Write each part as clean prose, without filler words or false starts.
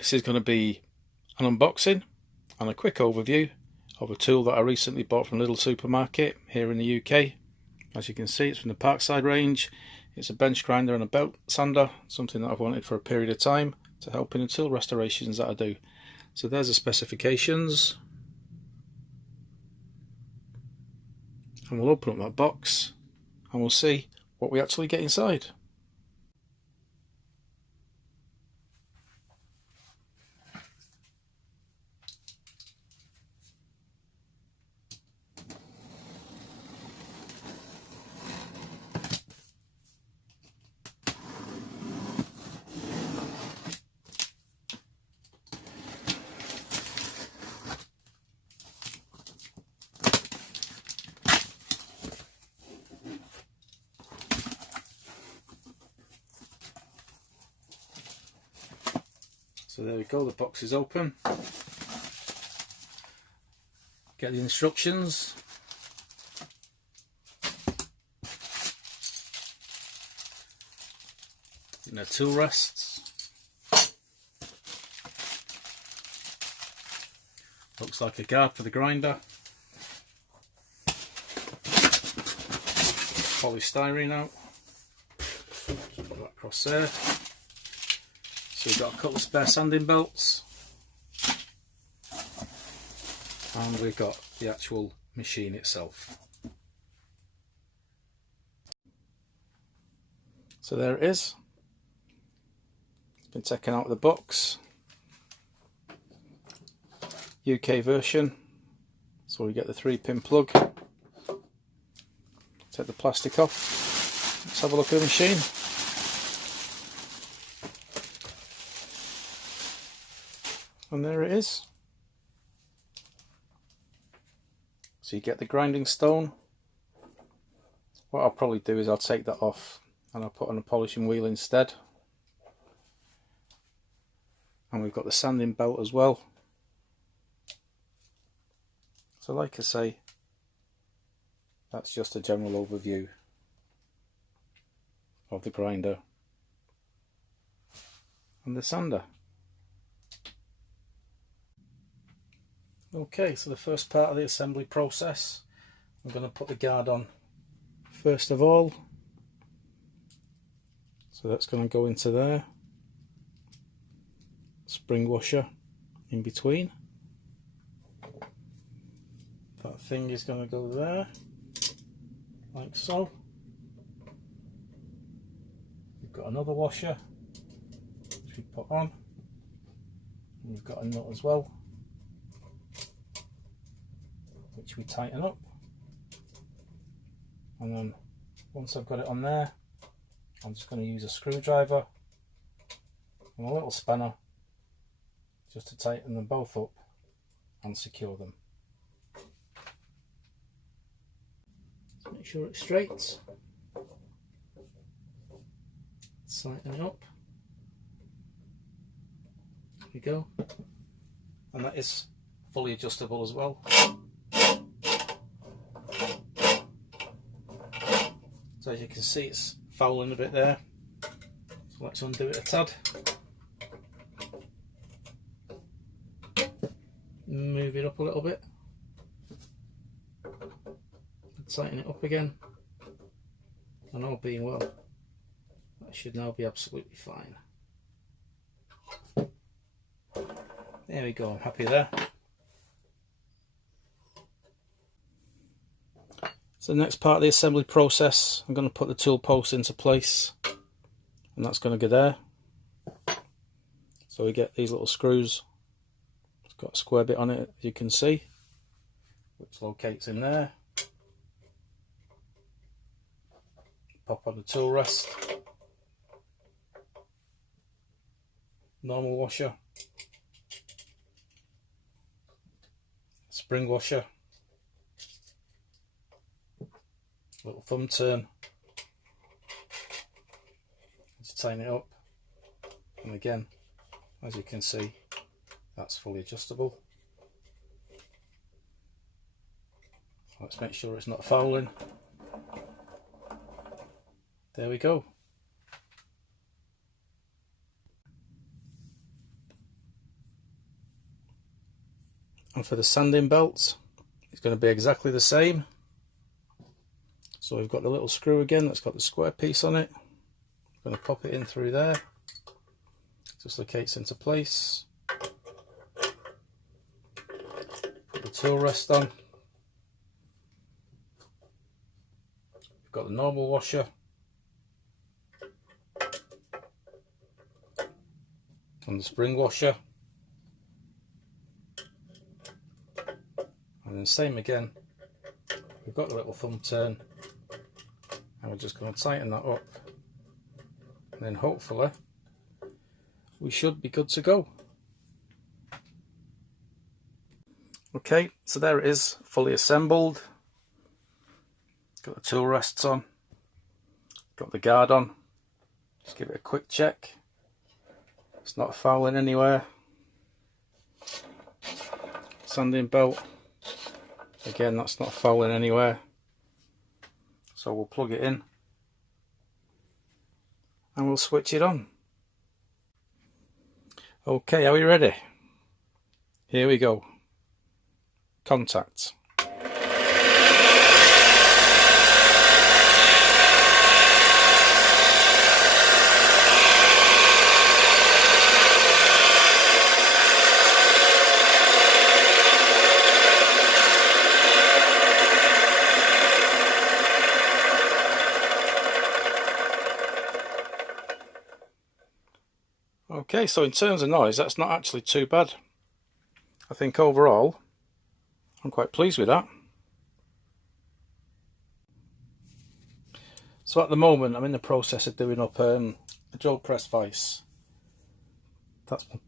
This is going to be an unboxing and a quick overview of a tool that I recently bought from Lidl supermarket here in the UK. As you can see, it's from the Parkside range. It's a bench grinder and a belt sander, something that I've wanted for a period of time to help in the tool restorations that I do. So there's the specifications. And we'll open up that box and we'll see what we actually get inside. So there we go, the box is open. Get the instructions. And the tool rests. Looks like a guard for the grinder. Polystyrene out. Put that across there. So we've got a couple of spare sanding belts, and we've got the actual machine itself. So there it is. It's been taken out of the box. UK version. So we get the 3-pin plug. Take the plastic off. Let's have a look at the machine. And there it is. So you get the grinding stone. What I'll probably do is I'll take that off and I'll put on a polishing wheel instead. And we've got the sanding belt as well. So like I say, that's just a general overview of the grinder and the sander. Okay, so the first part of the assembly process, I'm going to put the guard on first of all. So that's going to go into there. Spring washer in between. That thing is going to go there, like so. We've got another washer which we put on. And we've got a nut as well, which we tighten up. And then once I've got it on there, I'm just going to use a screwdriver and a little spanner just to tighten them both up and secure them. So make sure it's straight. Tighten it up. There we go. And that is fully adjustable as well. So as you can see, it's fouling a bit there. So let's undo it a tad. Move it up a little bit. Tighten it up again. And all being well, that should now be absolutely fine. There we go, I'm happy there. So the next part of the assembly process, I'm going to put the tool post into place, and that's going to go there. So we get these little screws. It's got a square bit on it, as you can see, which locates in there. Pop on the tool rest. Normal washer. Spring washer. Little thumb turn to tighten it up, and again, as you can see, that's fully adjustable. Let's make sure it's not fouling. There we go. And for the sanding belt, it's going to be exactly the same. So we've got the little screw again that's got the square piece on it. I'm going to pop it in through there. Dislocates into place. Put the tool rest on. We've got the normal washer. And the spring washer. And then same again. We've got the little thumb turn. And we're just going to tighten that up. And then hopefully we should be good to go. Okay, so there it is, fully assembled. Got the tool rests on. Got the guard on. Just give it a quick check. It's not fouling anywhere. Sanding belt. Again, that's not fouling anywhere. So we'll plug it in and we'll switch it on. Okay, are we ready? Here we go. Contact. Okay, so in terms of noise, that's not actually too bad. I think overall, I'm quite pleased with that. So at the moment, I'm in the process of doing up a jaw press vise. That's the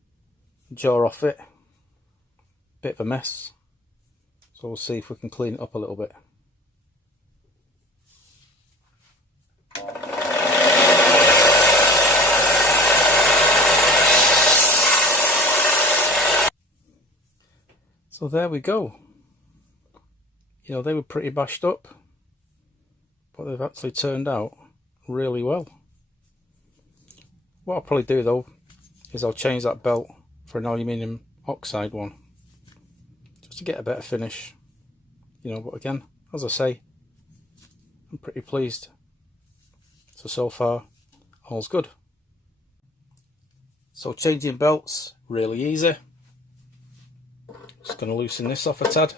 jaw off it. Bit of a mess. So we'll see if we can clean it up a little bit. So there we go. You know, they were pretty bashed up, but they've actually turned out really well. What I'll probably do though is I'll change that belt for an aluminium oxide one, just to get a better finish. You know, but again, as I say, I'm pretty pleased. So far, all's good. So changing belts, really easy. Just going to loosen this off a tad.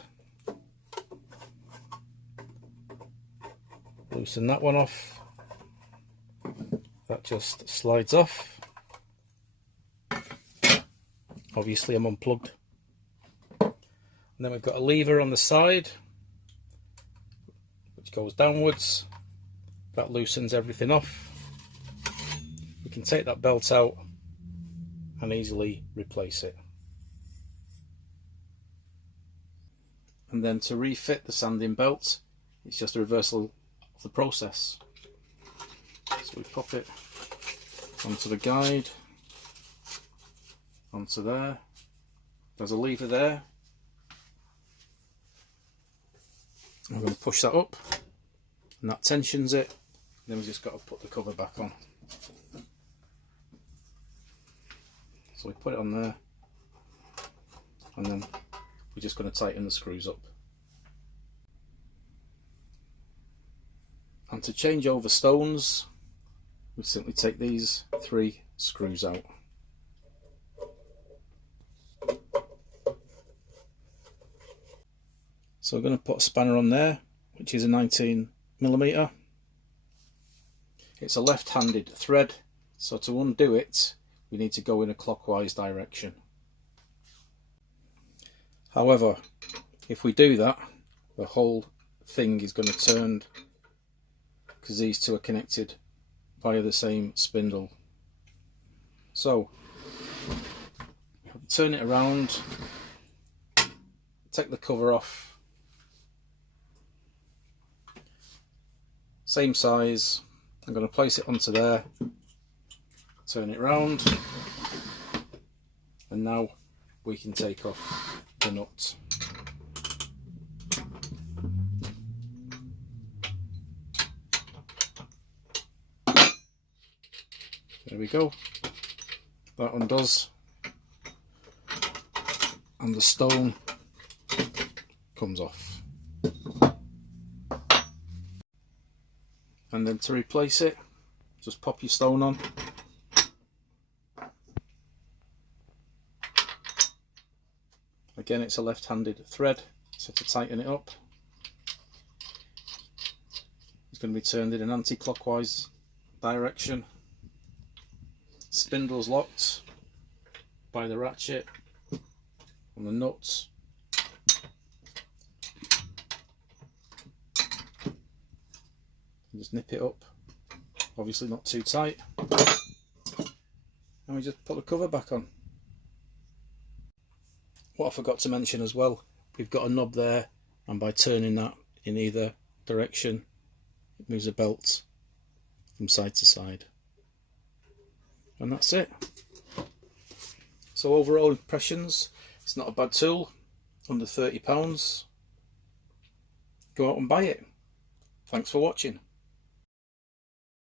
Loosen that one off. That just slides off. Obviously I'm unplugged. And then we've got a lever on the side which goes downwards. That loosens everything off. We can take that belt out and easily replace it. And then to refit the sanding belt, it's just a reversal of the process. So we pop it onto the guide, onto there. There's a lever there. I'm going to push that up, and that tensions it. Then we've just got to put the cover back on. So we put it on there, and then we're just going to tighten the screws up. And to change over stones, we simply take these 3 screws out. So we're going to put a spanner on there, which is a 19mm. It's a left-handed thread, so to undo it, we need to go in a clockwise direction. However, if we do that, the whole thing is going to turn, because these two are connected via the same spindle. So, turn it around, take the cover off, same size. I'm going to place it onto there, turn it round, and now we can take off the nut. There we go. That undoes, and the stone comes off. And then to replace it, just pop your stone on. Again, it's a left-handed thread, so to tighten it up, it's going to be turned in an anti-clockwise direction. Spindle's locked by the ratchet on the nuts. Just nip it up, obviously not too tight, and we just put the cover back on. What I forgot to mention as well, we've got a knob there, and by turning that in either direction it moves the belt from side to side, and that's it. So overall impressions, it's not a bad tool, under £30. Go out and buy it. Thanks for watching.